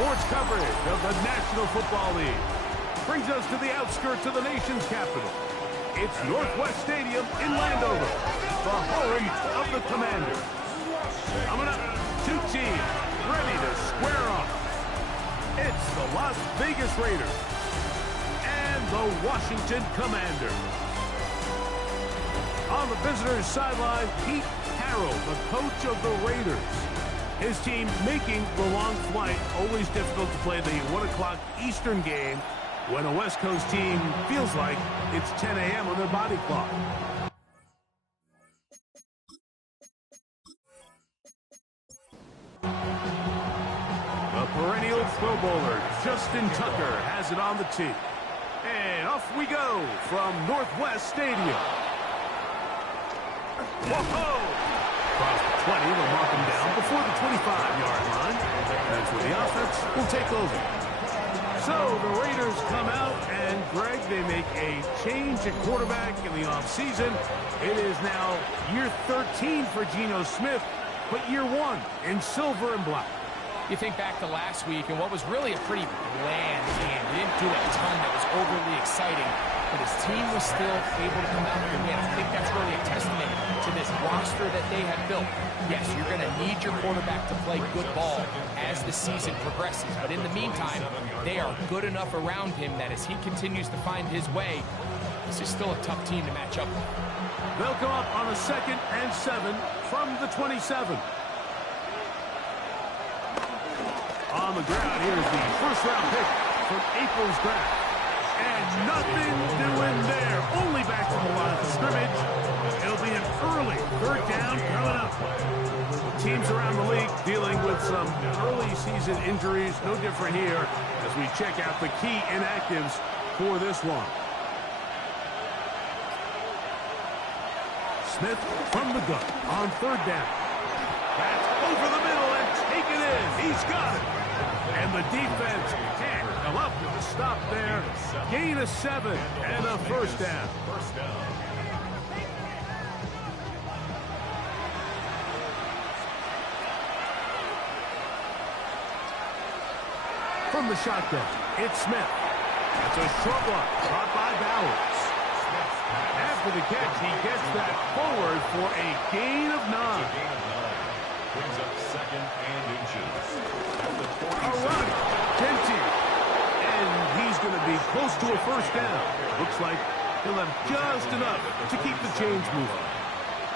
Sports coverage of the National Football League brings us to the outskirts of the nation's capital. It's Northwest Stadium in Landover, the home of the Commanders. Coming up, two teams ready to square off. It's the Las Vegas Raiders and the Washington Commanders. On the visitors' sideline, Pete Carroll, the coach of the Raiders. His team making the long flight. Always difficult to play the 1 o'clock Eastern game when a West Coast team feels like it's 10 a.m. on their body clock. The perennial Pro Bowler, Justin Tucker, has it on the tee. And off we go from Northwest Stadium. Whoa! Across the 20, they'll mark him down before the 25-yard line. That's where the offense will take over. So the Raiders come out, and Greg, they make a change at quarterback in the offseason. It is now year 13 for Geno Smith, but year 1 in silver and black. You think back to last week and what was really a pretty bland game. He didn't do a ton that was overly exciting, but his team was still able to come out and win. I think that's really a testament to this roster that they have built. Yes, you're going to need your quarterback to play good ball as the season progresses, but in the meantime, they are good enough around him that as he continues to find his way, this is still a tough team to match up with. They'll come up on a 2nd and 7 from the 27. On the ground, here's the first-round pick from April's draft. And nothing doing there. Only back to the line of scrimmage. It'll be an early 3rd down coming up. Teams around the league dealing with some early season injuries. No different here as we check out the key inactives for this one. Smith from the gun on 3rd down. That's over the middle and taken in. He's got it. And the defense can't come up with a stop there. Gain of 7 and a 1st down. From the shotgun, it's Smith. That's a short one, caught by Bowers. After the catch, he gets that forward for a gain of 9. Brings up 2nd and inches. A run, Genty. And he's going to be close to a 1st down. Looks like he'll have just enough to keep the chains moving.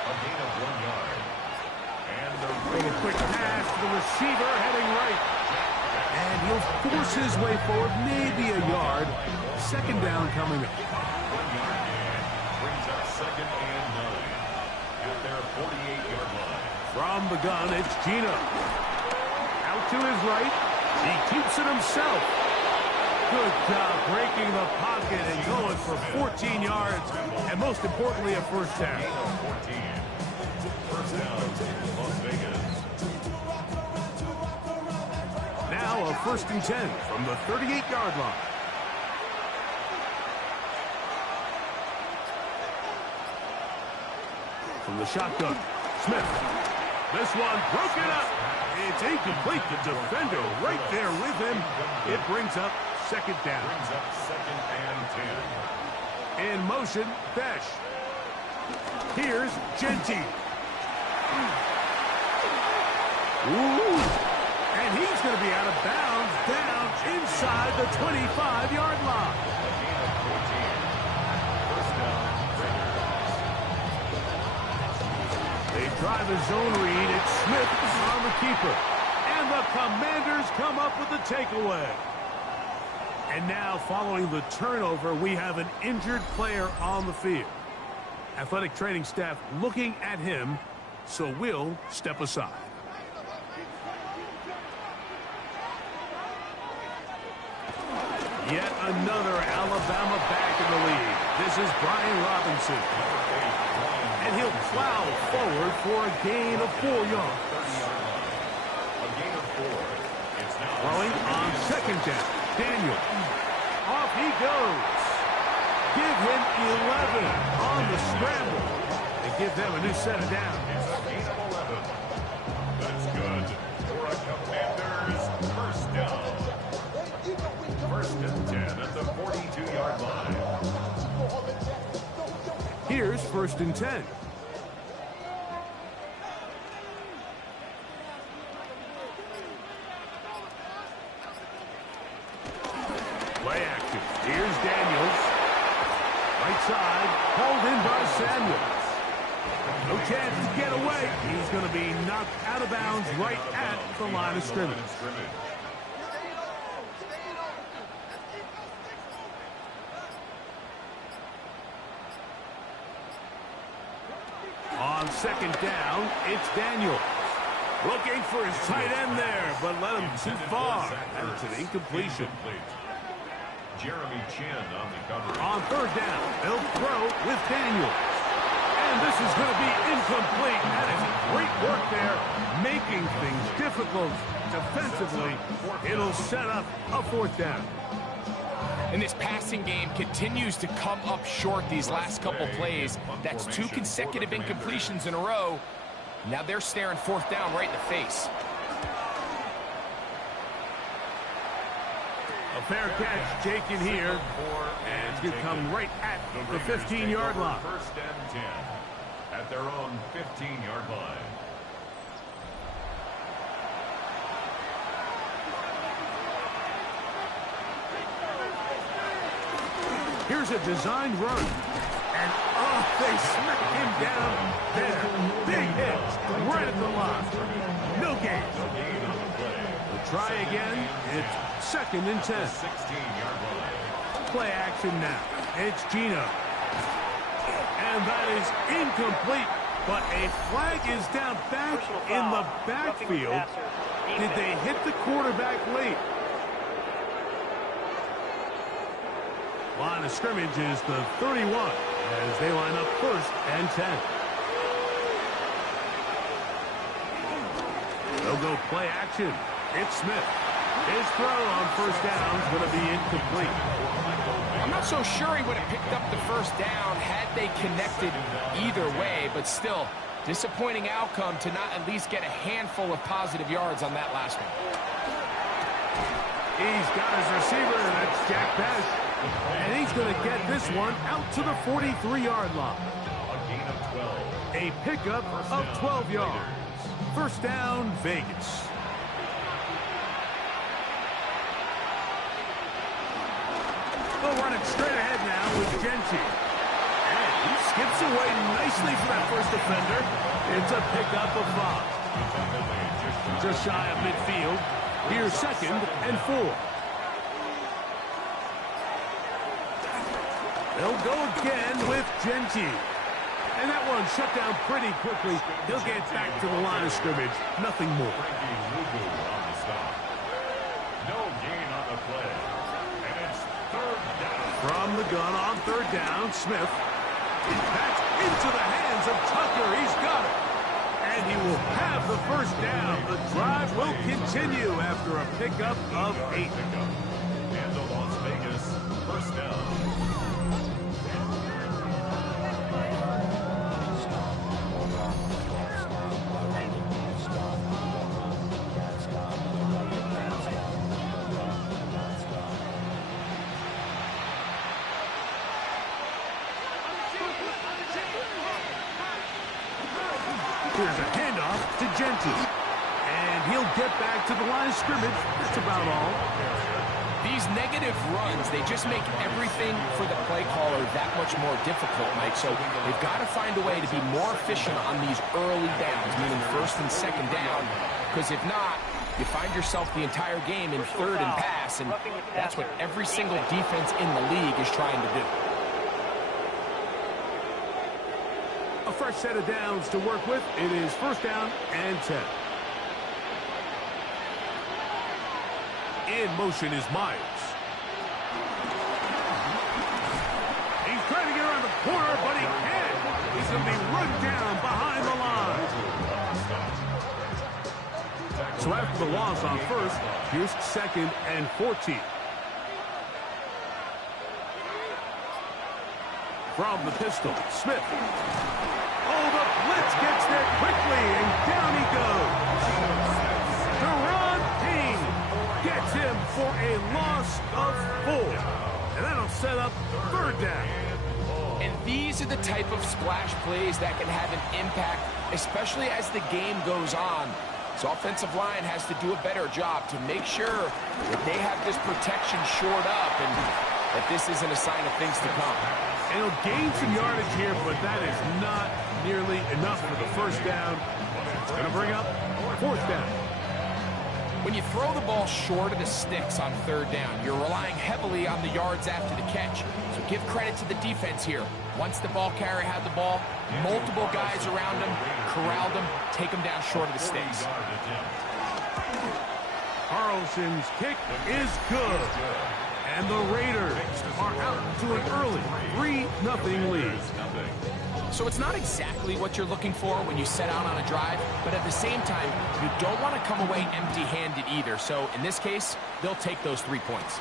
A gain of 1 yard. And the Little quick pass to the receiver heading right. And he'll force his way forward, maybe a yard. 2nd down coming up. 1 yard gain. Brings up 2nd and 9. At their 48-yard line. From the gun, it's Geno. Out to his right. He keeps it himself. Good job breaking the pocket and going for 14 yards. And most importantly, a 1st down. 14. 1st down, Las Vegas. Now a 1st and 10 from the 38-yard line. From the shotgun, Smith. This one broken up. It's incomplete. The defender right there with him. It brings up 2nd down. Brings up 2nd and 10. In motion, Besh. Here's Genty. Ooh. And he's going to be out of bounds down inside the 25-yard line. A gain of 14. 1st down, Raiders. They drive a zone read. It's Smith on the keeper. And the Commanders come up with the takeaway. And now, following the turnover, we have an injured player on the field. Athletic training staff looking at him, so we'll step aside. Yet another Alabama back in the lead. This is Brian Robinson. And he'll plow forward for a gain of 4 yards. A gain of 4. It's now Throwing on 2nd down. Daniel. Off he goes. Give him 11 on the scramble. And give them a new set of downs. It's a gain of 11. That's good for a Commanders 1st down. Here's 1st and 10. Play action. Here's Daniels. Right side, hauled in by Samuels. No chance to get away. He's going to be knocked out of bounds right at the line of scrimmage. On 2nd down, it's Daniels. Looking for his tight end there, but let him too far. That's an incompletion. Jeremy Chin on the cover. On 3rd down, they'll throw with Daniels. And this is going to be incomplete. That is great work there, making things difficult defensively. It'll set up a 4th down. And this passing game continues to come up short these last couple plays. That's 2 consecutive incompletions in a row. Now they're staring 4th down right in the face. A fair catch taken here, and it's going to come right at the 15-yard line. 1st and 10 at their own 15-yard line. Here's a designed run, and they smack him down there. Big hit right at the line. No gain. We'll try again. It's 2nd and 10. 16-yard line. Play action now. It's Gino. And that is incomplete, but a flag is down back in the backfield. Did they hit the quarterback late? Line of scrimmage is the 31 as they line up 1st and 10. They'll go play action. It's Smith. His throw on 1st down is going to be incomplete. I'm not so sure he would have picked up the 1st down had they connected either way, but still, disappointing outcome to not at least get a handful of positive yards on that last one. He's got his receiver, and that's Jack Pesh. And he's going to get this one out to the 43-yard line. A gain of 12. A pickup of 12 yards. 1st down, Vegas. They'll run it straight ahead now with Genty. And he skips away nicely for that 1st defender. It's a pickup of 5. Just shy of midfield. Here's 2nd and 4. They'll go again with Genty. And that one shut down pretty quickly. He'll get back to the line of scrimmage. Nothing more. No gain on the play. And it's 3rd down. From the gun on 3rd down, Smith. That's into the hands of Tucker. He's got it. And he will have the 1st down. The drive will continue after a pickup of 8. And the Las Vegas 1st down. Here's a handoff to Genty. And he'll get back to the line of scrimmage. That's about all. These negative runs, they just make everything for the play caller that much more difficult, Mike. So they've got to find a way to be more efficient on these early downs, meaning 1st and 2nd down. Because if not, you find yourself the entire game in 3rd and pass, and that's what every single defense in the league is trying to do. A fresh set of downs to work with. It is 1st down and 10. In motion is Myers. He's trying to get around the corner, but he can't. He's going to be run down behind the line. So after the loss on 1st, here's 2nd and 14. From the pistol, Smith. Oh, the blitz gets there quickly, and down he goes. Deron Payne gets him for a loss of 4. And that'll set up 3rd down. And these are the type of splash plays that can have an impact, especially as the game goes on. So offensive line has to do a better job to make sure that they have this protection shored up and that this isn't a sign of things to come. And he'll gain some yardage here, but that is not nearly enough for the first down. It's going to bring up fourth down. When you throw the ball short of the sticks on third down, you're relying heavily on the yards after the catch. So give credit to the defense here. Once the ball carrier had the ball, multiple guys around him, corralled him, take him down short of the sticks. Carlson's kick is good. And the Raiders are out to an early 3-0 lead. So it's not exactly what you're looking for when you set out on a drive, but at the same time, you don't want to come away empty-handed either. So in this case, they'll take those 3 points.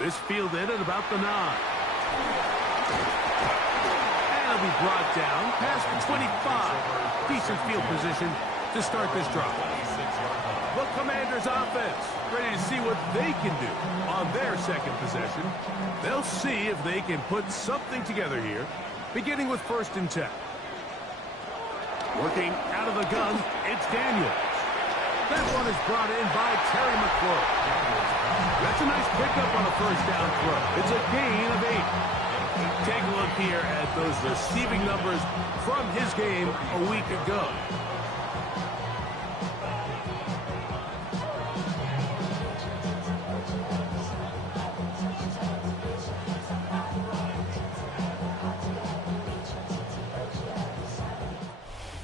This fielded at about the 9. And it'll be brought down past the 25. Decent field position to start this drive. The Commanders' offense ready to see what they can do on their second possession. They'll see if they can put something together here, beginning with 1st and 10. Working out of the gun, it's Daniels. That one is brought in by Terry McLaurin. That's a nice pickup on a first down throw. It's a gain of 8. Take a look here at those receiving numbers from his game a week ago.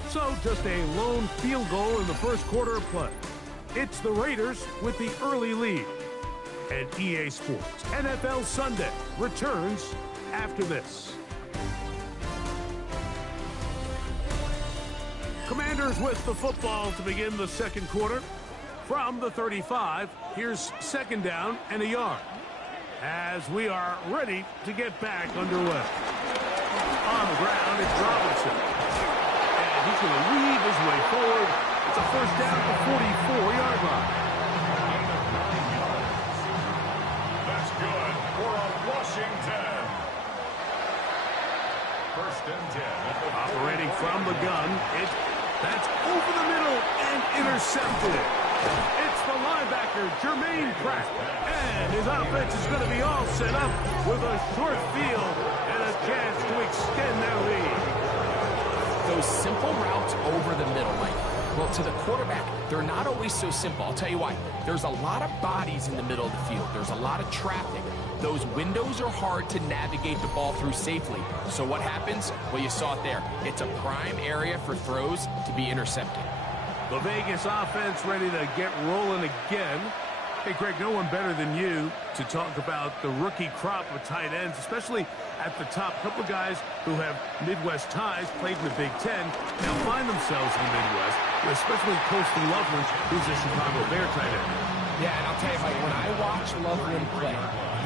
So just a lone field goal in the first quarter of play. It's the Raiders with the early lead. And EA Sports NFL Sunday returns after this. Commanders with the football to begin the second quarter. From the 35, here's 2nd down and a yard. As we are ready to get back underway. On the ground, it's Robinson. He's going to weave his way forward. It's a first down at the 44-yard line. That's good for a Washington. 1st and 10. Operating from the gun. That's over the middle and intercepted. It's the linebacker, Jermaine Pratt. And his offense is going to be all set up with a short field and a chance to extend their lead. Those simple routes over the middle, Mike. Well, to the quarterback, they're not always so simple. I'll tell you why. There's a lot of bodies in the middle of the field. There's a lot of traffic. Those windows are hard to navigate the ball through safely. So what happens? Well, you saw it there. It's a prime area for throws to be intercepted. The Vegas offense ready to get rolling again. Hey, Greg, no one better than you to talk about the rookie crop of tight ends, especially at the top. A couple of guys who have Midwest ties, played in the Big Ten, now find themselves in the Midwest, especially Coastal Loveland, who's a Chicago Bear tight end. Yeah, and I'll tell you, Mike, when I watch Loveland play,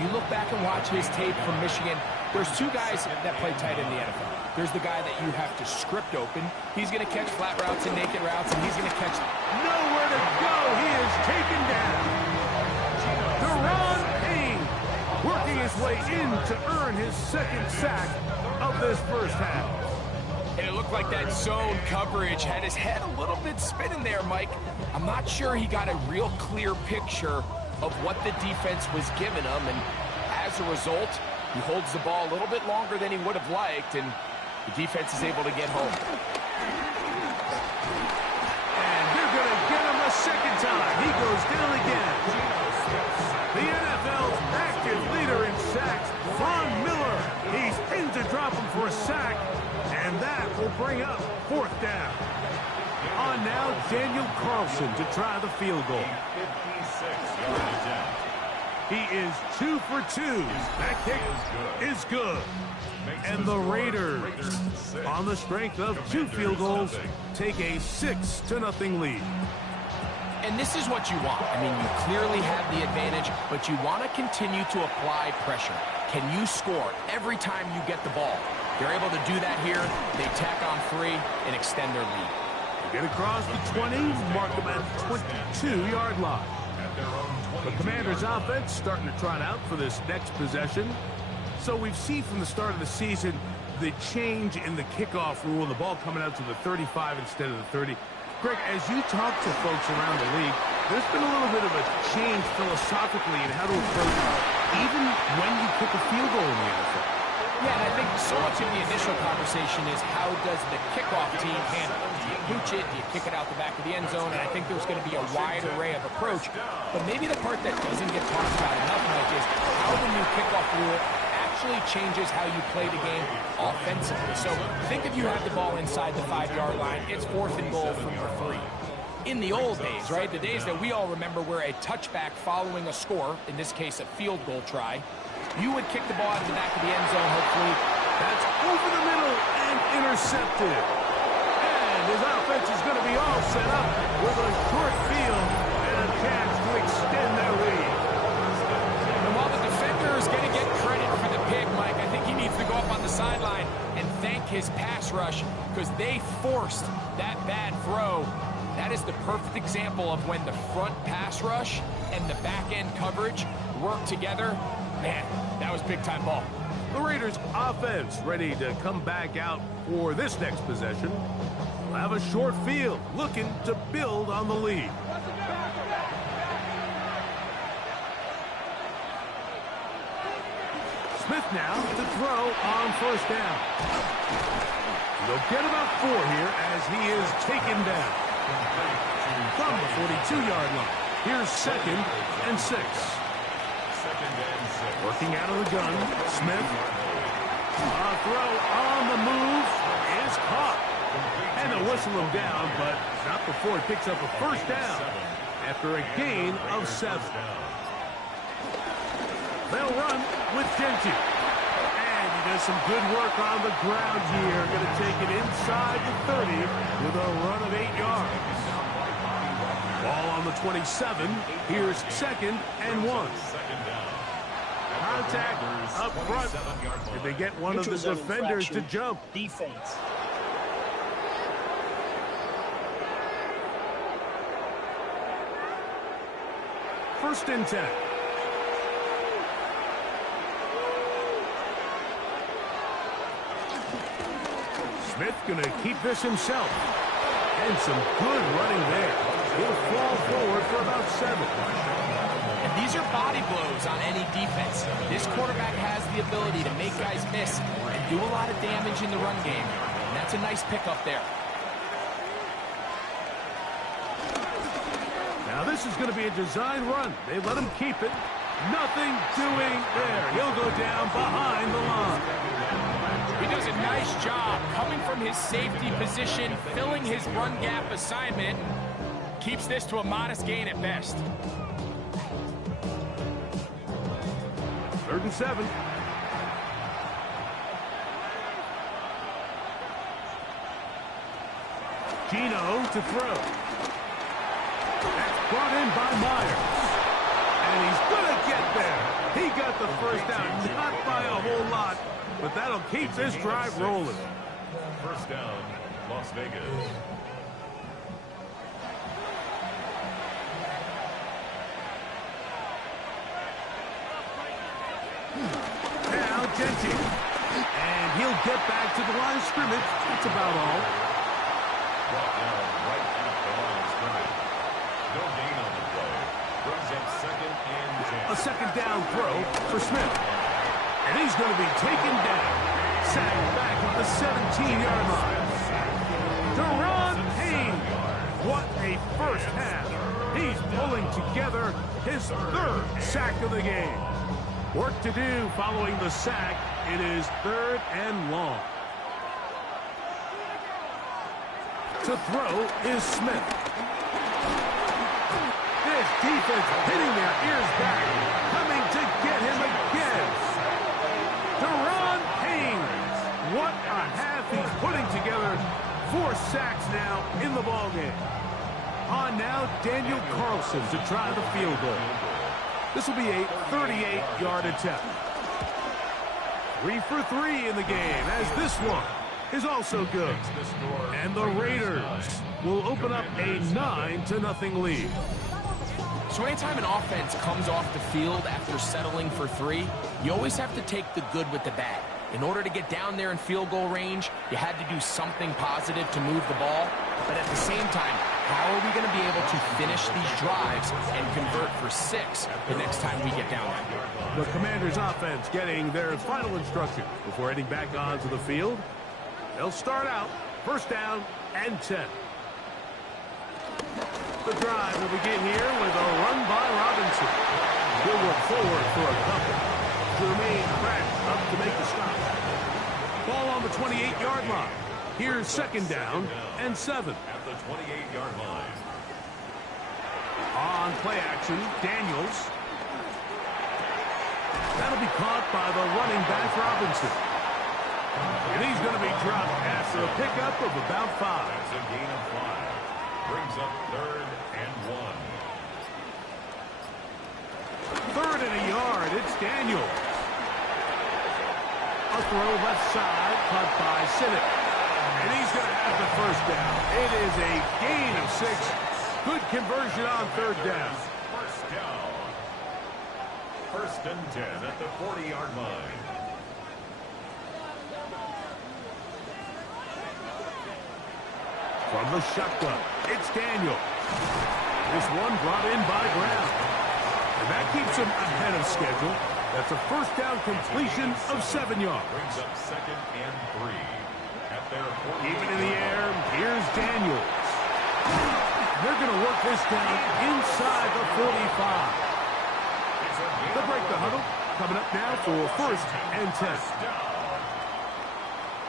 you look back and watch his tape from Michigan, there's 2 guys that play tight in the NFL. There's the guy that you have to script open. He's going to catch flat routes and naked routes, and he's going to catch... Nowhere to go. He is taken down. Deron Payne working his way in to earn his 2nd sack of this first half. And it looked like that zone coverage had his head a little bit spinning there, Mike. I'm not sure he got a real clear picture of what the defense was giving him, and as a result, he holds the ball a little bit longer than he would have liked, and the defense is able to get home. And they're going to get him a 2nd time. He goes down again. The NFL's active leader in sacks, Von Miller. He's in to drop him for a sack, and that will bring up 4th down. On now, Daniel Carlson to try the field goal. 56-yard attempt. He is 2 for 2. That kick is good. And the Raiders, on the strength of 2 field goals, take a 6-0 lead. And this is what you want. I mean, you clearly have the advantage, but you want to continue to apply pressure. Can you score every time you get the ball? They're able to do that here. They tack on 3 and extend their lead. They get across the 20, mark them at the 22-yard line. The Commanders' offense starting to trot out for this next possession. So we've seen from the start of the season, the change in the kickoff rule and the ball coming out to the 35 instead of the 30. Greg, as you talk to folks around the league, there's been a little bit of a change philosophically in how to approach even when you kick a field goal in the NFL. Yeah, and I think so much of the initial conversation is how does the kickoff team handle it? Do you hooch it? Do you kick it out the back of the end zone? And I think there's going to be a wide array of approach. But maybe the part that doesn't get talked about enough, Mike, is how the new kickoff rule actually changes how you play the game offensively. So think if you have the ball inside the 5-yard line, it's 4th and goal from your 3. In the old days, right, the days that we all remember where a touchback following a score, in this case a field goal try, you would kick the ball out of the back of the end zone, hopefully. That's over the middle and intercepted. And his offense is going to be all set up with a short field and a chance to extend their lead. And while the defender is going to get credit for the pick, Mike, I think he needs to go up on the sideline and thank his pass rush because they forced that bad throw. That is the perfect example of when the front pass rush and the back-end coverage work together. Man, that was big-time ball. The Raiders' offense ready to come back out for this next possession. We'll have a short field looking to build on the lead. Smith now to throw on 1st down. They'll get about 4 here as he is taken down from the 42-yard line. Here's 2nd and 6. Working out of the gun, Smith. A throw on the move is caught. And they'll whistle him down, but not before he picks up a 1st down after a gain of 7. They'll run with Genty. And he does some good work on the ground here. Going to take it inside the 30 with a run of 8 yards. Ball on the 27. Here's 2nd and 1. Contact up front. Did they get one of the defenders to jump? Defense. First and 10. Smith going to keep this himself. And some good running there. He'll fall forward for about 7. And these are body blows on any defense. This quarterback has the ability to make guys miss and do a lot of damage in the run game. And that's a nice pickup there. Now this is going to be a design run. They let him keep it. Nothing doing there. He'll go down behind the line. He does a nice job coming from his safety position, filling his run gap assignment. Keeps this to a modest gain at best. 3rd and 7. Gino to throw. That's brought in by Myers. And he's going to get there. He got the 1st down, not by a whole lot, but that'll keep this drive rolling. 1st down, Las Vegas. Now Genty. And he'll get back to the line of scrimmage. That's about all. Brought down right at the line of scrimmage. No gain on the play. Brings up 2nd and 10. A 2nd down throw for Smith. And he's going to be taken down. Sacked back at the 17-yard line. Deron Payne. What a first half. He's pulling together his 3rd sack of the game. Work to do following the sack. It is 3rd and long. To throw is Smith. This defense hitting their ears back. Coming to get him again. Deron Payne. What a half he's putting together. 4 sacks now in the ballgame. On now, Daniel Carlson to try the field goal. This will be a 38-yard attempt. 3 for 3 in the game, as this one is also good. And the Raiders will open up a 9-0 lead. So anytime an offense comes off the field after settling for 3, you always have to take the good with the bad. In order to get down there in field goal range, you had to do something positive to move the ball. But at the same time, how are we going to be able to finish these drives and convert for 6 the next time we get down there? The Commanders' offense getting their final instruction before heading back onto the field. They'll start out first down and 10. The drive will begin here with a run by Robinson. He'll work forward for a couple. Jermaine Pratt up to make the stop. Ball on the 28-yard line. Here's second down and 7. At the 28-yard line. On play action, Daniels. That'll be caught by the running back, Robinson. And he's going to be dropped after a pickup of about 5. That's a gain of 5. Brings up 3rd and 1. 3rd and a yard. It's Daniels. A throw left side, caught by Sinnott. And he's going to have the first down. It is a gain of 6. Good conversion on 3rd down. First down. 1st and 10 at the 40-yard line. From the shotgun, it's Daniel. This one brought in by Brown. And that keeps him ahead of schedule. That's a first down completion of 7 yards. Brings up 2nd and 3. At their 40. Even in the air, here's Daniels. They're going to work this down inside the 45. They'll break the huddle. Coming up now for 1st and 10.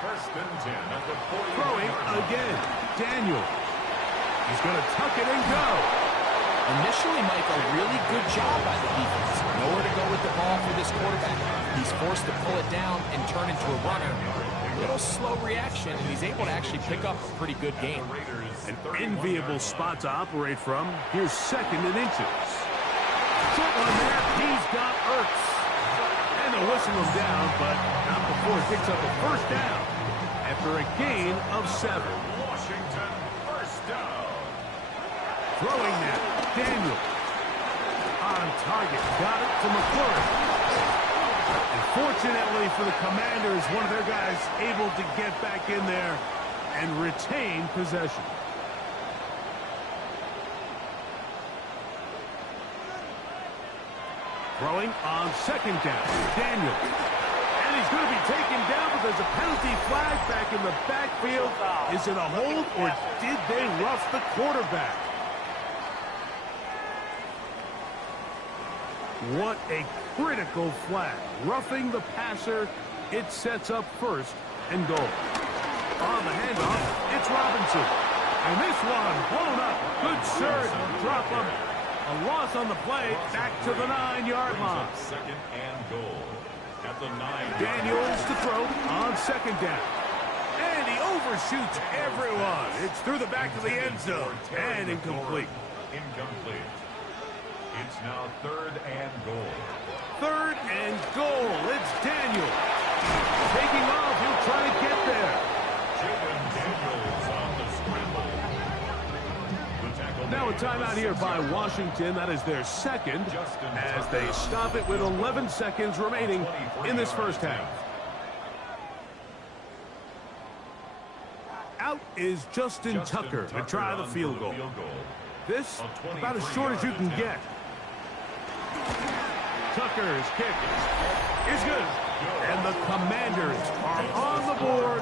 1st and 10 at the 40. Throwing again, Daniel. He's going to tuck it and go. Initially, Mike, a really good job by the defense. Nowhere to go with the ball for this quarterback. He's forced to pull it down and turn into a runner. A little slow reaction, and he's able to actually pick up a pretty good game. An enviable spot to operate from. Here's 2nd and inches. Short one there. He's got Ertz. And they'll whistle him down, but not before he picks up a first down after a gain of 7. Washington, first down. Throwing now, Daniel. On target, got it to McClure. And fortunately for the Commanders, one of their guys able to get back in there and retain possession. Throwing on 2nd down, Daniel. And he's going to be taken down, but there's a penalty flag back in the backfield. Is it a hold, or did they rough the quarterback? What a critical flag. Roughing the passer, it sets up 1st and goal. On the handoff, it's Robinson. And this one blown up. Good surge, drop him. A loss on the play, back to the 9-yard line. 2nd and goal at the 9. Daniels to throw on 2nd down. And he overshoots everyone. It's through the back of the end zone. And incomplete. Incomplete. It's now 3rd and goal. 3rd and goal. It's Daniel. Taking off. He'll try to get there. Jaden Daniels on the scramble. Now a timeout here by Washington. That is their 2nd as they stop it with 11 seconds remaining in this first half. Out is Justin Tucker to try the field goal. This about as short as you can get. Tucker's kick is good. And the Commanders are on the board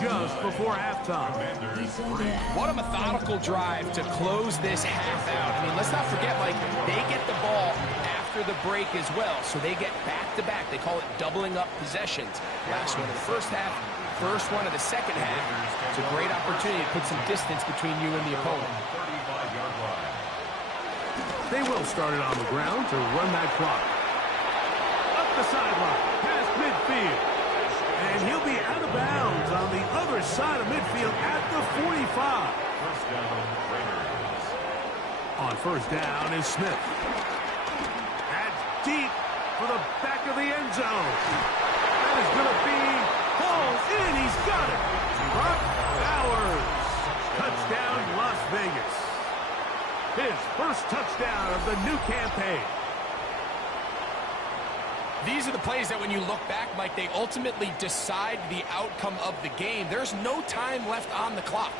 just before halftime. What a methodical drive to close this half out. I mean, let's not forget, like, they get the ball after the break as well, so they get back-to-back. They call it doubling up possessions. Last one of the first half, first one of the second half. It's a great opportunity to put some distance between you and the opponent. They will start it on the ground to run that clock. Up the sideline, past midfield. And he'll be out of bounds on the other side of midfield at the 45. First down, Raiders. On first down is Smith. That's deep for the back of the end zone. That is going to be falls in. He's got it. Brock Bowers. Touchdown, Las Vegas. His first touchdown of the new campaign. These are the plays that when you look back, Mike, they ultimately decide the outcome of the game. There's no time left on the clock.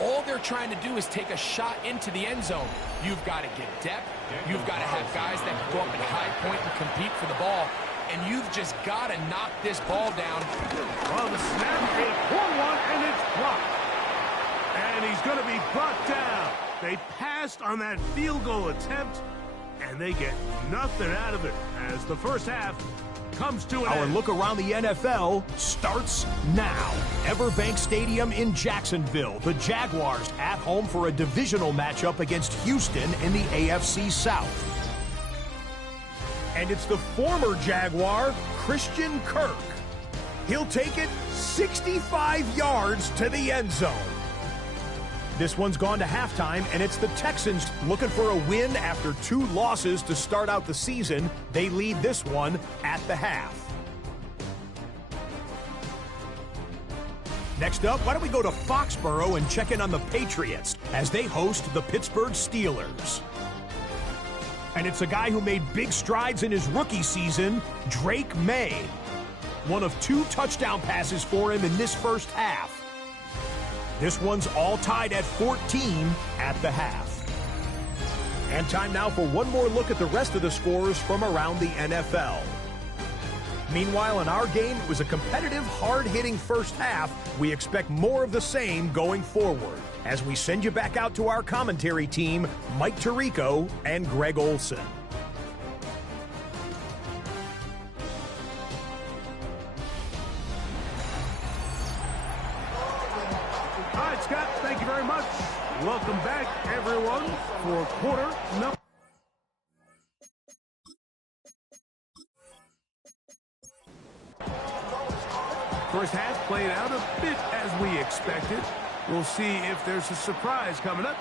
All they're trying to do is take a shot into the end zone. You've got to get depth. You've got to have guys that can go up at high point and compete for the ball. And you've just got to knock this ball down. Well, the snap, a poor one, and it's blocked. And he's going to be brought down. They passed on that field goal attempt, and they get nothing out of it as the first half comes to an Our end. look around the NFL starts now. Everbank Stadium in Jacksonville. The Jaguars at home for a divisional matchup against Houston in the AFC South. And it's the former Jaguar, Christian Kirk. He'll take it 65 yards to the end zone. This one's gone to halftime, and it's the Texans looking for a win after 2 losses to start out the season. They lead this one at the half. Next up, why don't we go to Foxborough and check in on the Patriots as they host the Pittsburgh Steelers. And it's a guy who made big strides in his rookie season, Drake May. One of 2 touchdown passes for him in this first half. This one's all tied at 14 at the half. And time now for one more look at the rest of the scores from around the NFL. Meanwhile, in our game, it was a competitive, hard-hitting first half. We expect more of the same going forward as we send you back out to our commentary team, Mike Tirico and Greg Olson. All right, Scott, thank you very much. Welcome back, everyone, for quarter number. First half played out a bit as we expected. We'll see if there's a surprise coming up.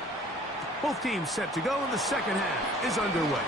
Both teams set to go, and the second half is underway.